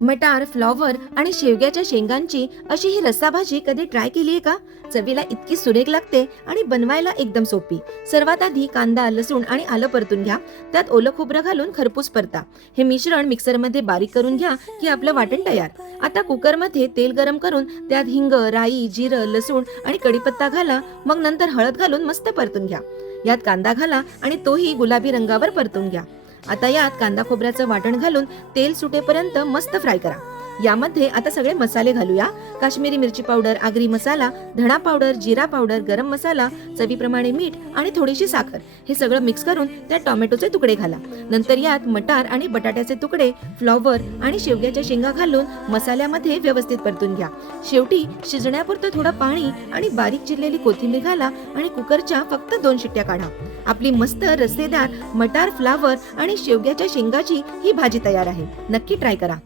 मटार, फ्लॉवर आणि शेवग्याच्या शेंगांची अशी ही रस्साभाजी कधी ट्राय केली आहे का? चवीला इतकी सुरेख लागते आणि बनवायला एकदम सोपी. सर्वात आधी कांदा, लसूण आणि आलं परतून घ्या. त्यात ओलं खोबरं घालून खरपूस परता. हे मिश्रण मिक्सरमध्ये बारीक करून घ्या की आपलं वाटण तयार. आता कुकरमध्ये तेल गरम करून त्यात हिंग, राई, जिरं, लसूण आणि कढीपत्ता घाला. मग नंतर हळद घालून मस्त परतून घ्या. यात कांदा घाला आणि तोही गुलाबी रंगावर परतून घ्या. आता यात कांदा खोबऱ्याचं वाटण घालून तेल सुटेपर्यंत मस्त फ्राय करा. यामध्ये आता सगळे मसाले घालूया. काश्मीरी मिरची पावडर, आगरी मसाला, धणा पावडर, जिरा पावडर, गरम मसाला, चवीप्रमाणे मीठ आणि थोडीशी साखर. हे सगळं मिक्स करून त्यात टोमॅटोचे तुकडे घाला. नंतर यात मटार आणि बटाट्याचे तुकडे, फ्लॉवर आणि शेवग्याच्या शेंगा घालून मसाल्यामध्ये व्यवस्थित परतून घ्या. शेवटी शिजण्यापुरतं थोडं पाणी आणि बारीक चिरलेली कोथिंबीर घाला आणि कुकरच्या फक्त 2 शिट्ट्या काढा. आपली मस्त रस्सेदार मटार, फ्लॉवर आणि शेवग्याच्या शेंगाची ही भाजी तयार आहे. नक्की ट्राय करा.